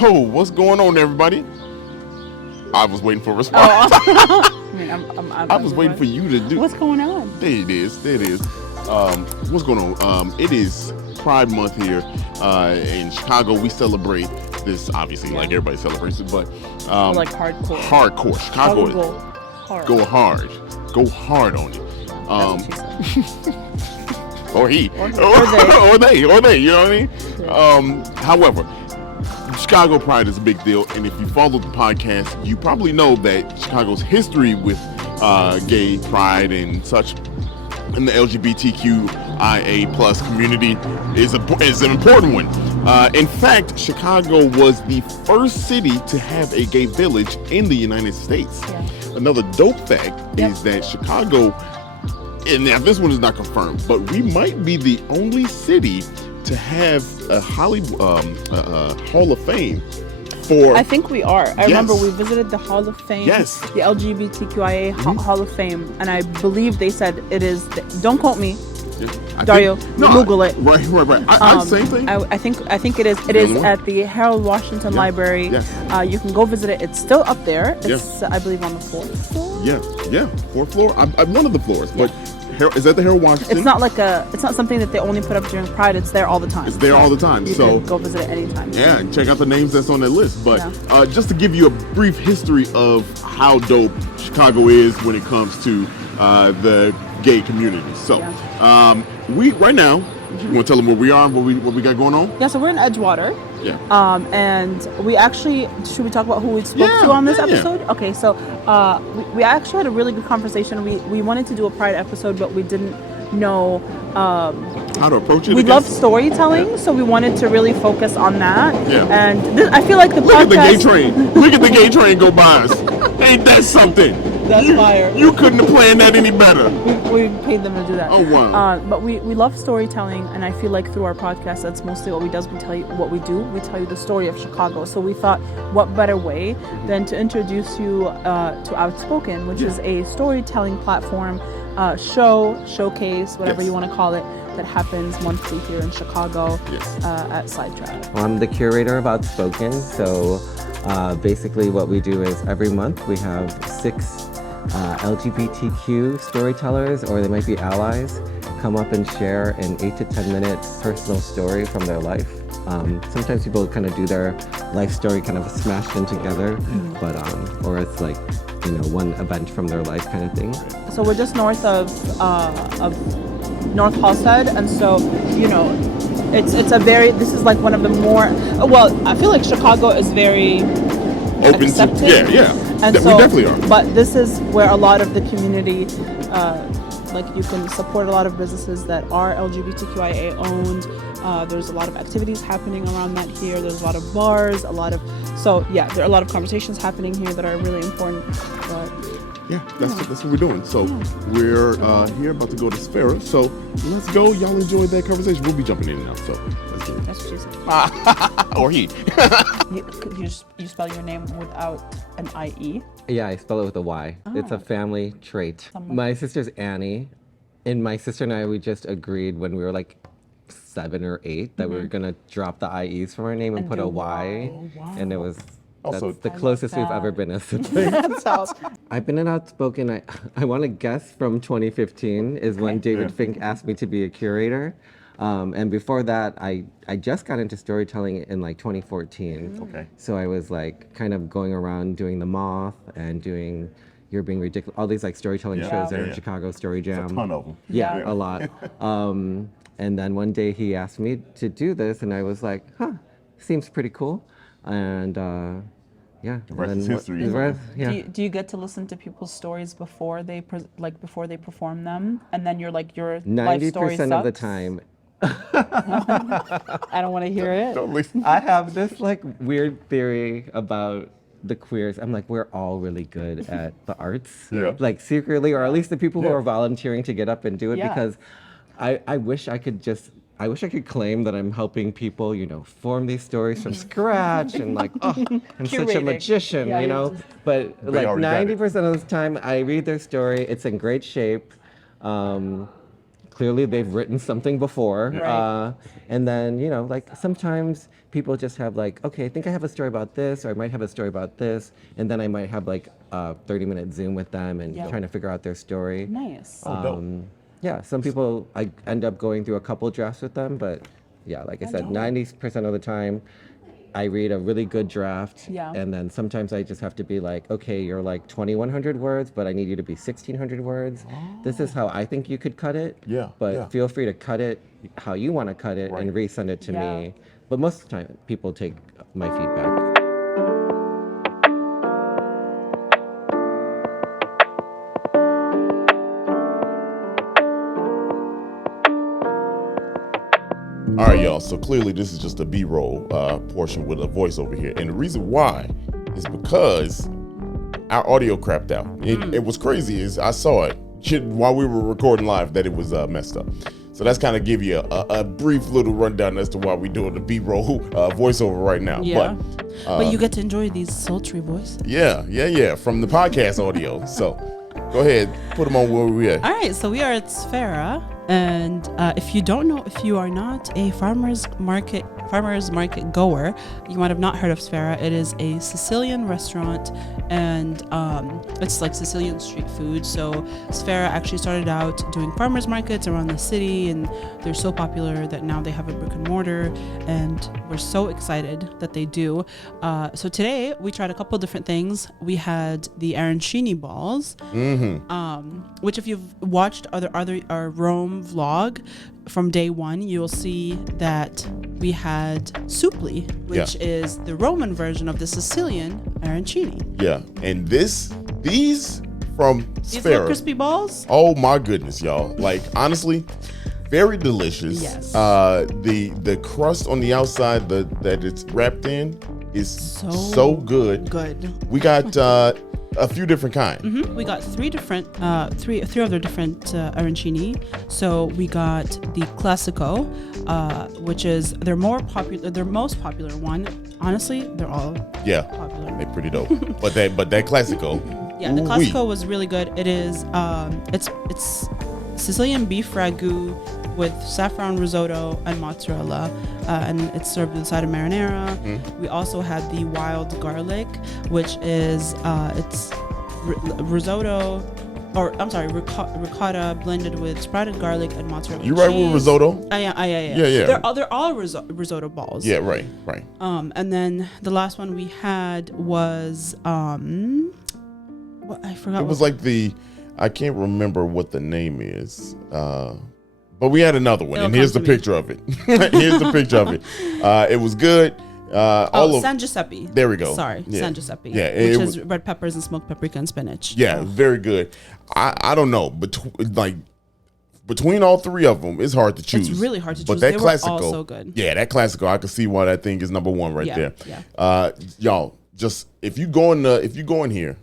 Oh, what's going on, everybody? I was waiting for a response. I was waiting for you to do. What's going on? There it is. What's going on? It is Pride Month here in Chicago. We celebrate this, obviously, like everybody celebrates it, but like hardcore. Hardcore. Chicago. Go hard. Go hard on it. That's what she said. Or he. Or they. You know what I mean? Yeah. However, Chicago Pride is a big deal, and if you follow the podcast, you probably know that Chicago's history with gay pride and such in the LGBTQIA plus community is an important one. In fact, Chicago was the first city to have a gay village in the United States. Yeah. Another dope fact is that Chicago, and now this one is not confirmed, but we might be the only city to have a Hall of Fame for... I think we are. I remember we visited the Hall of Fame, yes, the LGBTQIA Hall of Fame, and I believe they said it is, don't quote me, Dario, Google it. Right. Same thing. I think it is. It is at the Harold Washington Library. Yes. You can go visit it. It's still up there. It's I believe on the 4th floor. Yeah, 4th floor. I'm one of the floors, but is that the Harold Washington? It's not something that they only put up during Pride. It's there all the time. It's there all the time. You can go visit it anytime. Yeah, and check out the names that's on that list. But just to give you a brief history of how dope Chicago is when it comes to the gay community. So we right now, you want to tell them where we are and what we got going on? Yeah, so we're in Edgewater. Yeah. And we actually, should we talk about who we spoke to on this episode? Okay, so we actually had a really good conversation. We wanted to do a Pride episode, but we didn't know how to approach it. We love storytelling, so we wanted to really focus on that. Yeah. And I feel like the Look podcast... at the gay train. Look at the gay train go by us. Ain't that something? That's fire. You couldn't have planned that any better. We paid them to do that. Oh, wow. But we love storytelling, and I feel like through our podcast, that's mostly what we do. We tell you what we do. We tell you the story of Chicago. So we thought, what better way than to introduce you to Outspoken, which is a storytelling platform, showcase, whatever you want to call it, that happens monthly here in Chicago at Sidetrack. Well, I'm the curator of Outspoken. So basically what we do is every month we have 6 LGBTQ storytellers, or they might be allies, come up and share an 8 to 10 minute personal story from their life. Sometimes people kind of do their life story kind of smashed in together, but or it's like, one event from their life kind of thing. So we're just north of North Halstead, and so it's a very, this is like one of the more, I feel like Chicago is very open accepting. And we definitely are. But this is where a lot of the community, you can support a lot of businesses that are LGBTQIA owned. There's a lot of activities happening around that here. There's a lot of bars, there are a lot of conversations happening here that are really important. But that's what we're doing. So we're here about to go to Sfera. So let's go. Y'all enjoy that conversation. We'll be jumping in and out. So let's do it. That's what she said. Or he. You spell your name without an IE? Yeah, I spell it with a Y. It's a family trait. My sister's Annie, and my sister and I, we just agreed when we were like 7 or 8 that we were gonna drop the IEs from our name and put a Y. And it was that's the closest we've ever been as siblings. I've been in Outspoken, I want to guess from 2015 is when David Fink asked me to be a curator. And before that, I just got into storytelling in like 2014. Okay. So I was like kind of going around doing The Moth and doing You're Being Ridiculous, all these like storytelling shows there in Chicago, Story Jam. There's a ton of them. Yeah, a lot. And then one day he asked me to do this, and I was like, seems pretty cool. And the rest is history. Do you get to listen to people's stories before they perform them, and then you're like, your life story sucks? 90% of the time. I don't want to hear it. Don't listen. I have this like weird theory about the queers. I'm like, we're all really good at the arts, like secretly, or at least the people who are volunteering to get up and do it, because I wish I could claim that I'm helping people, form these stories from scratch and like, I'm such a magician, But like 90% of the time I read their story, it's in great shape. clearly they've written something before. Right. And then, you know, like sometimes people just have like, okay, I think I have a story about this, or I might have a story about this. And then I might have like a 30-minute Zoom with them and trying to figure out their story. Nice. Yeah, some people, I end up going through a couple drafts with them, but yeah, like I said, 90% of the time, I read a really good draft, and then sometimes I just have to be like, okay, you're like 2,100 words, but I need you to be 1,600 words. This is how I think you could cut it, but feel free to cut it how you want to cut it and resend it to me. But most of the time, people take my feedback. All right, y'all. So clearly, this is just a B-roll portion with a voiceover here, and the reason why is because our audio crapped out. It was crazy. Is I saw it while we were recording live that it was messed up. So that's kind of give you a brief little rundown as to why we're doing the B-roll voiceover right now. Yeah. But you get to enjoy these sultry voices. Yeah, from the podcast audio. So go ahead, put them on where we at. All right, so we are at Sfera. And if you are not a farmer's market goer, you might have not heard of Sfera. It is a Sicilian restaurant, and it's like Sicilian street food. So Sfera actually started out doing farmers markets around the city, and they're so popular that now they have a brick and mortar, and we're so excited that they do. So today we tried a couple different things. We had the are-on-chee-knee balls, which if you've watched our Rome vlog from day one, you'll see that we had supli, which is the Roman version of the Sicilian are-on-chee-knee. Yeah, and these from These Sfera, little crispy balls. oh my goodness, y'all! Like honestly, very delicious. Yes. The crust on the outside that it's wrapped in is so good. We got a few different kinds. We got three other different are-on-chee-knee. So we got the Classico, which is their most popular one. Honestly, they're all popular. They're pretty dope. but that Classico, the Classico was really good. It is it's Sicilian beef ragu with saffron risotto and mozzarella, and it's served with a side of marinara. We also had the wild garlic, which is it's risotto, or I'm sorry, ricotta blended with sprouted garlic and mozzarella. You right with risotto? Yeah. They're all risotto balls. Yeah, right. And then the last one we had was what I forgot. It was like I can't remember what the name is. But we had another one, and here's the picture of it. It was good. San Giuseppe. There we go. Sorry, San Giuseppe. Yeah, which is red peppers and smoked paprika and spinach. Yeah, very good. I don't know, between all three of them, it's hard to choose. It's really hard to choose. But that they Classico, were all so good. Yeah, that Classico, I can see why that thing is number one right there. Yeah. Y'all, just if you go in here,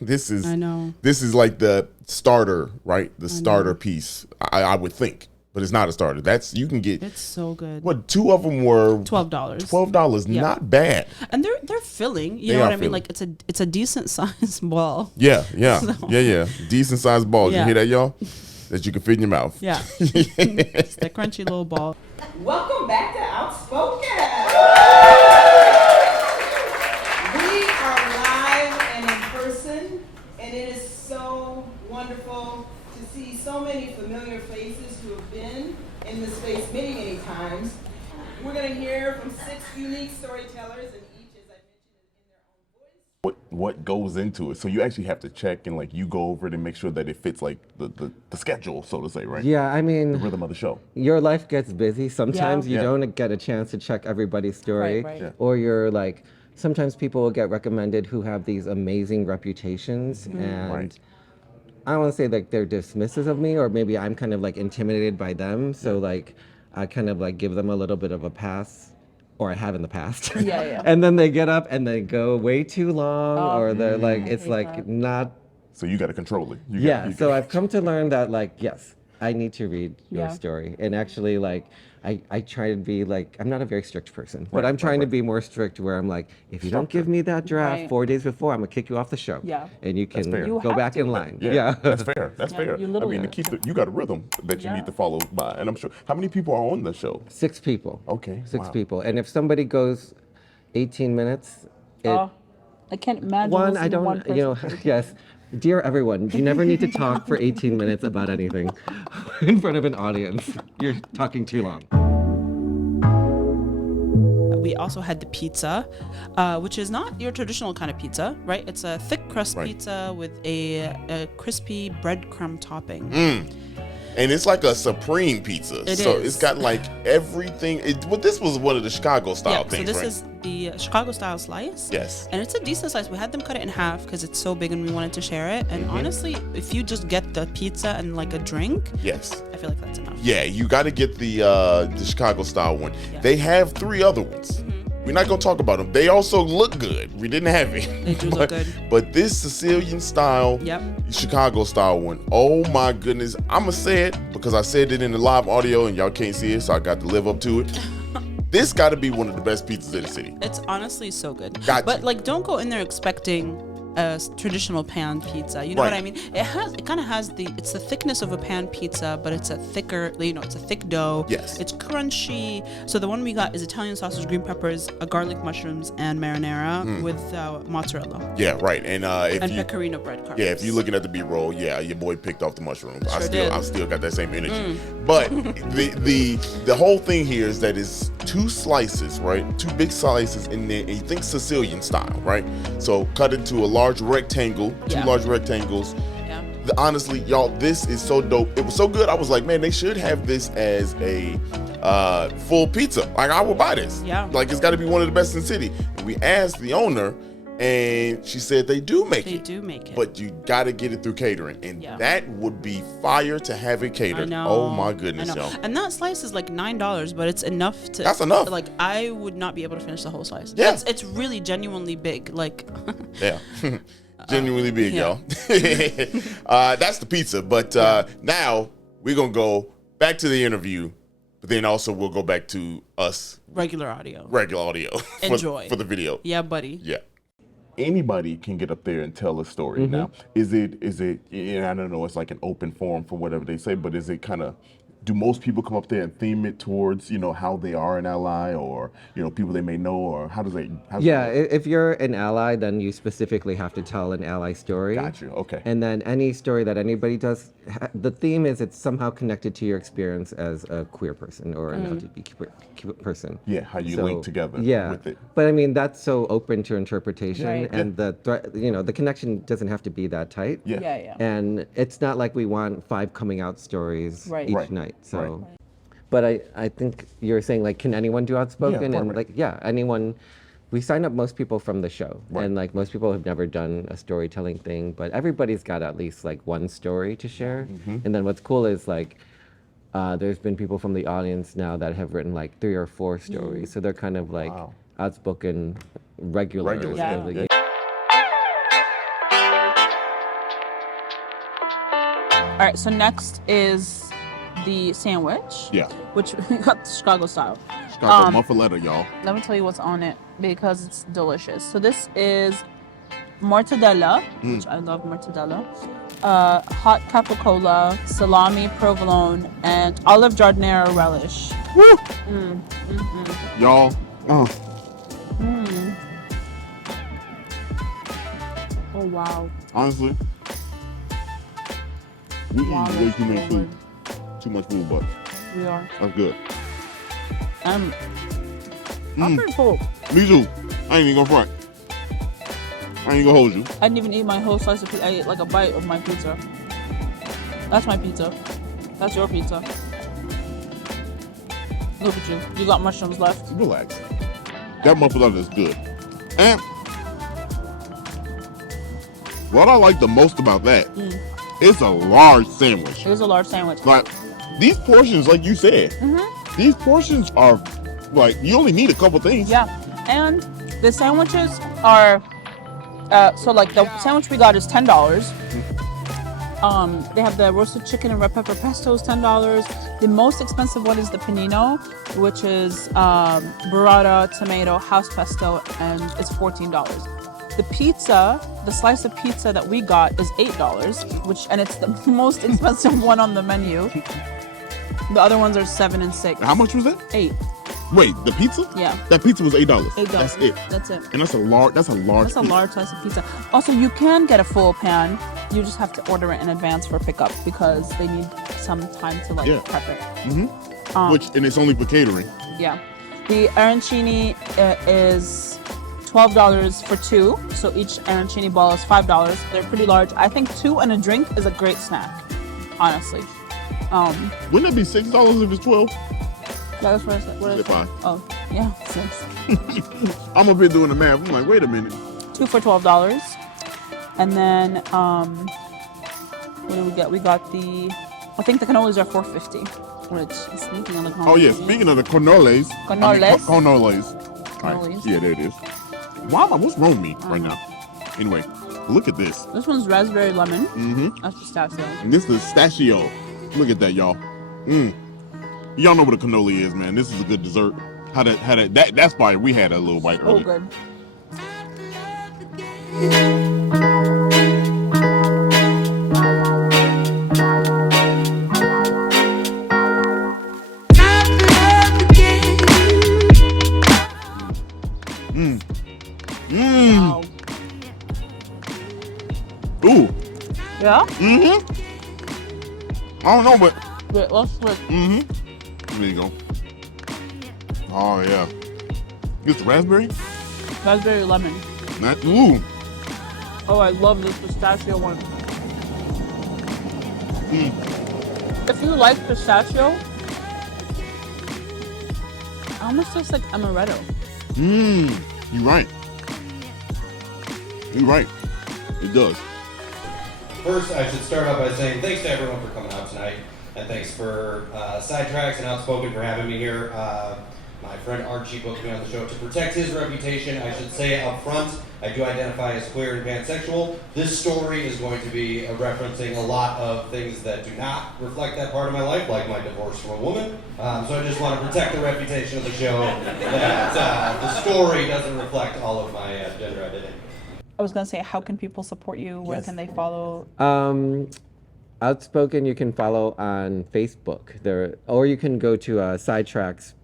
this is like the starter, right? The starter piece, I would think. But it's not a starter. You can get. It's so good. What, two of them were $12. $12, not bad. And they're filling. You know what I mean? Like it's a decent sized ball. Yeah. Decent sized ball. You hear that, y'all? That you can fit in your mouth. Yeah. It's the crunchy little ball. Welcome back to Outspoken. We are live and in person, and it is so wonderful to see so many familiar faces who have been in this space many, many times. We're going to hear from 6 unique storytellers, and each, as I mentioned, is in their own voice. What goes into it? So you actually have to check and you go over it and make sure that it fits the schedule, so to say, right? Yeah, I mean, the rhythm of the show. Your life gets busy. Sometimes you don't get a chance to check everybody's story, Right. or you're sometimes people will get recommended who have these amazing reputations, and I don't want to say they're dismissive of me, or maybe I'm kind of intimidated by them. So I kind of give them a little bit of a pass, or I have in the past. Yeah. And then they get up and they go way too long, or they're not. So you got to control it. So I've come to learn that yes, I need to read your story. And actually, like, I try to be like, I'm not a very strict person, but I'm trying to be more strict where I'm like, if you don't give me that draft 4 days before, I'm gonna kick you off the show. Yeah. And you can fair. go back in line. Yeah, that's fair. That's fair. you I literally- mean, to keep you got a rhythm that you need to follow by, and I'm sure. How many people are on the show? 6 people. Okay, 6 wow. people. And if somebody goes 18 minutes, I can't imagine. I listening to one don't, you know, person. yes. Dear everyone, you never need to talk for 18 minutes about anything in front of an audience. You're talking too long. We also had the pizza, which is not your traditional kind of pizza, right? It's a thick crust pizza with a crispy breadcrumb topping. And it's like a supreme pizza. It so is. it's got like everything. This was one of the Chicago style things, so this right? is the Chicago style slice. Yes. And it's a decent slice. We had them cut it in half because it's so big and we wanted to share it. And honestly, if you just get the pizza and like a drink, Yes. I feel like that's enough. Yeah, you got to get the Chicago style one. Yeah. They have 3 other ones. We're not gonna talk about them. They also look good. We didn't have it. They do look good. But this Sicilian style, Chicago style one, oh my goodness. I'ma say it because I said it in the live audio and y'all can't see it, so I got to live up to it. This got to be one of the best pizzas in the city. It's honestly so good. Got but you. like, don't go in there expecting a traditional pan pizza. You know what I mean? It kind of has it's the thickness of a pan pizza, but it's a thicker, it's a thick dough. Yes. It's crunchy. So the one we got is Italian sausage, green peppers, garlic mushrooms, and marinara with mozzarella. Yeah, right. And pecorino bread crumbs. Yeah, if you're looking at the B-roll, your boy picked off the mushrooms. Sure I still got that same energy. But the whole thing here is that it's 2 slices, right? 2 big slices in there, and you think Sicilian style, right? So cut into a large rectangle, 2 large rectangles. Yeah. Honestly, y'all, this is so dope. It was so good. I was like, man, they should have this as a full pizza. Like, I would buy this. Yeah. Like, it's got to be one of the best in the city. And we asked the owner, and she said they do make it. They do make it. But you got to get it through catering. And that would be fire to have it catered. I know. Oh, my goodness, I know. y'all. And that slice is like $9, but it's enough to... That's enough. Like, I would not be able to finish the whole slice. Yeah. It's really genuinely big. Like... Yeah. Genuinely big, y'all. That's the pizza. But now we're going to go back to the interview, but then also we'll go back to us. Regular audio. Enjoy. For the video. Yeah, buddy. Yeah. Anybody can get up there and tell a story. Now, is it, and I don't know, it's like an open forum for whatever they say, but is it kind of, do most people come up there and theme it towards, how they are an ally or, people they may know, or how does if you're an ally, then you specifically have to tell an ally story. Got you, okay. And then any story that anybody does, the theme is it's somehow connected to your experience as a queer person or an LGBTQ person. Yeah, how you link together with it. But I mean, that's so open to interpretation, Right. and the connection doesn't have to be that tight. Yeah. And it's not like we want 5 coming out stories each night. So, but I think you're saying, like, can anyone do Outspoken? And like, anyone. We sign up most people from the show, and like most people have never done a storytelling thing, but everybody's got at least like one story to share. And then what's cool is like, there's been people from the audience now that have written like 3 or 4 stories, so they're kind of like Outspoken regulars. Yeah. All right, so next is the sandwich. Yeah. Which we got the Chicago style. Chicago muffaletta, y'all. Let me tell you what's on it because it's delicious. So this is mortadella, which I love mortadella, hot capicola, salami, provolone, and olive giardiniera relish. Woo! Y'all. Oh wow. Honestly, we Wow, eat way that's too much so food. Too much food, but We are. that's good. I'm pretty full. Me too. I ain't even gonna front. I ain't gonna hold you. I didn't even eat my whole slice of pizza. I ate like a bite of my pizza. That's my pizza. That's your pizza. Look at you. You got mushrooms left. Relax. That muffaletta is good. And what I like the most about that, it's a large sandwich. It was a large sandwich. Like, these portions, like you said, these portions are, like, you only need a couple things. Yeah. And the sandwiches are, so like the sandwich we got is $10. They have the roasted chicken and red pepper pesto is $10. The most expensive one is the panino, which is burrata, tomato, house pesto, and it's $14. The pizza, the slice of pizza that we got is $8, and it's the most expensive one on the menu. The other ones are $7 and $6. How much was that? $8. Wait, the pizza? Yeah. That pizza was $8. $8. That's it. That's it. And that's a large. That's a large. That's a large slice of pizza. Also, you can get a full pan. You just have to order it in advance for pickup because they need some time to prep it. And it's only for catering. Yeah. The arancini is $12 for 2. So each arancini ball is $5. They're pretty large. I think 2 and a drink is a great snack. Honestly. Wouldn't it be $6 if it's 12? Yeah, that's what I said. What Is it did I say? 5? Oh, yeah, 6. I'm a bit doing the math. I'm like, wait a minute. 2 for $12. And then, what do we get? We got I think the cannolis are $4.50. Which, speaking of the cannolis. Oh yeah, speaking of the cannolis. Cannolis. Cannolis. Cannolis. Yeah, there it is. What's wrong with me right now? Anyway, look at this. This one's raspberry lemon. That's pistachio. And this is pistachio. Look at that, y'all. Y'all know what a cannoli is, man. This is a good dessert. That's why we had a little bite Oh, earlier. good. Wow. Ooh. Yeah? I don't know, but Wait, let's switch. there you go. Oh yeah. It's raspberry? Raspberry lemon. Ooh. Oh, I love this pistachio one. If you like pistachio, it almost tastes like amaretto. You're right. You're right. It does. First, I should start off by saying thanks to everyone for coming out tonight, and thanks for Sidetracks and Outspoken for having me here. My friend Archie booked me on the show to protect his reputation. I should say up front, I do identify as queer and pansexual. This story is going to be referencing a lot of things that do not reflect that part of my life, like my divorce from a woman. So I just want to protect the reputation of the show that the story doesn't reflect all of my gender identity. I was going to say, how can people support you? Where can they follow? Outspoken, you can follow on Facebook, or you can go to Sidetrack's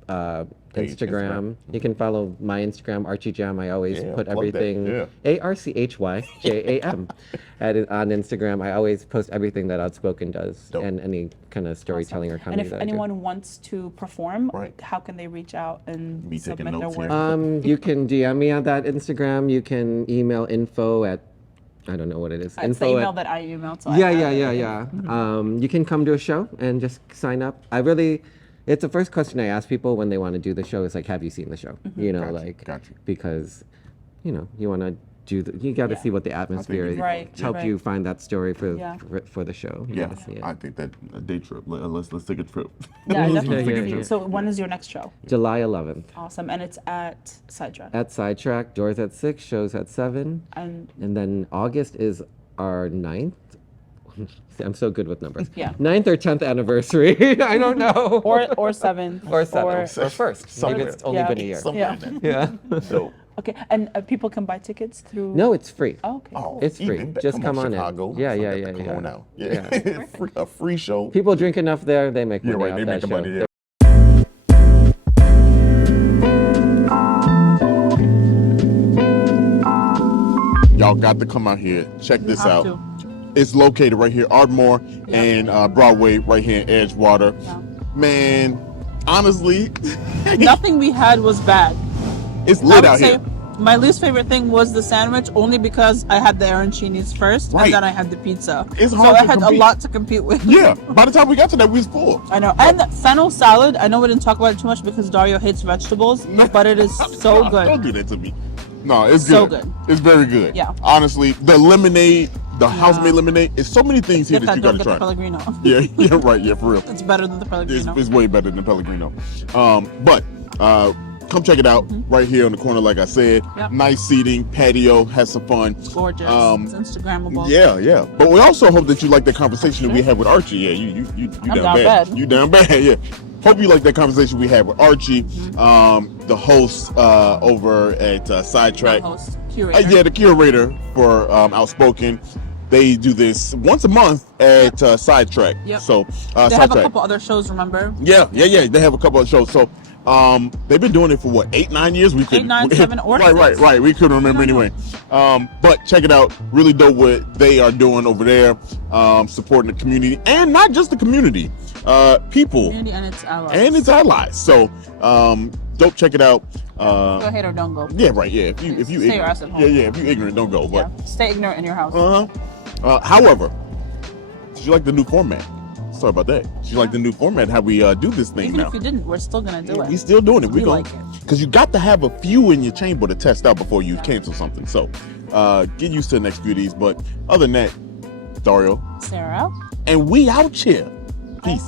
Instagram. You can follow my Instagram, Archy Jam. I always put everything ARCHYJAM on Instagram. I always post everything that Outspoken does and any kind of storytelling or comedy. And if anyone wants to perform, how can they reach out and submit their work? You can DM me on that Instagram. You can email info at, I don't know what it is. It's the email that I emailed. So Yeah. You can come to a show and just sign up. It's the first question I ask people when they want to do the show is like, have you seen the show? You know, because, you want to you got to see what the atmosphere is. Help you find that story for the show. Yeah, I think that a day trip. Let's take a trip. Yeah, definitely. So when is your next show? July 11th. Awesome, and it's at Sidetrack. At Sidetrack, doors at 6, shows at 7, and then August is our 9th. See, I'm so good with numbers. 9th or 10th anniversary. I don't know. Or 7th. Or 7th. Or 1st. Maybe it's only been a year. So. Okay, and people can buy tickets through. No, it's free. Oh, okay. Oh, it's free. Just come on Chicago. in. Yeah. Come on out. Yeah. A free show. People drink enough there, they make money off they that make show. money. Y'all got to come out here. Check this out. It's located right here, Ardmore and Broadway, right here in Edgewater. Yeah. Man, honestly, nothing we had was bad. It's lit out here. My least favorite thing was the sandwich, only because I had the arancini's first, and then I had the pizza. It's hard so I had a lot to compete with. Yeah, by the time we got to that, we was full. I know. And fennel salad, I know we didn't talk about it too much because Dario hates vegetables, but it is so good. Don't do that to me. No, it's good. So good. It's very good. Yeah. Honestly, the lemonade, the house-made lemonade, there's so many things here that you gotta try. The Pellegrino. Yeah, right, yeah, for real. It's better than the Pellegrino. It's way better than the Pellegrino. But come check it out right here on the corner. Like I said, Yep. nice seating, patio, has some fun. It's gorgeous. It's Instagrammable. Yeah. But we also hope that you like the conversation that we had with Archie. Yeah, you I'm down down bad. bad. You down bad. Yeah. Hope you like that conversation we had with Archie, the host over at Sidetrack. Host, curator. Yeah, the curator for Outspoken. They do this once a month at Sidetrack. Yep. So They Sidetrack. have a couple other shows, remember? Yeah. They have a couple of shows. So they've been doing it for what, 8-9 years? We couldn't. 8, 9, 7, or 6. Right. We couldn't remember anyway. But check it out. Really dope what they are doing over there, supporting the community, and not just the community, people Community and its allies. and its allies. So dope. Check it out. Go ahead or don't go. Yeah, right. Yeah, if you Stay your ignorant, ass at home. if you ignorant, don't go. But Yeah. Stay ignorant in your house. however, did you like the new format? Sorry about that. Did you like the new format? How we do this thing Even now? if you didn't, we're still gonna do it. We still doing it. We Gonna, like it. because you got to have a few in your chamber to test out before you cancel something. So get used to the next few of these. But other than that, Dario, Sarah. and we out here. Peace.